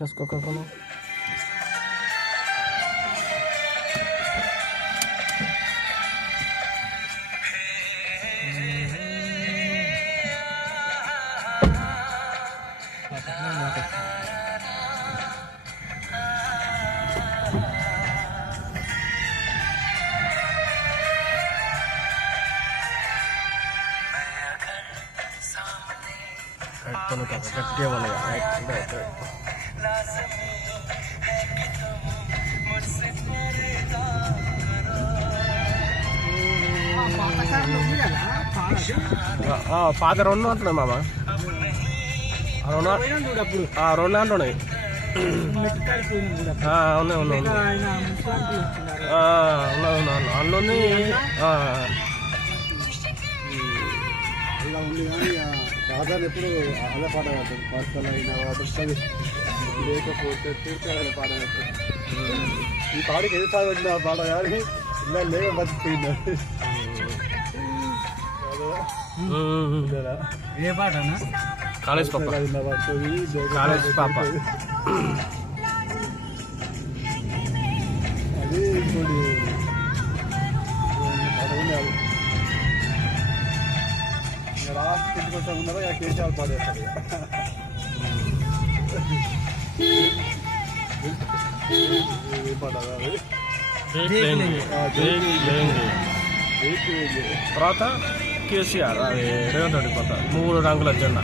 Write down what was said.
Qu'est-ce qu'on fait? పాత రెండు అంటున్నాయి మామ, రెండు అంటున్నాయి. ఉన్నాయి ఉన్నాయి అన్నీ సాధారణ ఎప్పుడు అదే పాట పడుతుంది. పర్సనైనా అదృష్టం లేకపోతే తీర్చాలని పాట ఈ పాటకి ఎది సాగొచ్చిన పాట కానీ ఇలా లేక బతికిపోయింది. ఏ పాట? కాలేజ్ పాప, కాలేజ్ పాప. అది ఇంకోటి లాస్ట్ ఇంటికి వచ్చా ఉన్నారో కేసీఆర్ పాడేస్తారు. ఏ పాట తర్వాత కేసీఆర్, అది రేవంత్ రెడ్డి కొత్త 3 రంగుల జెండా.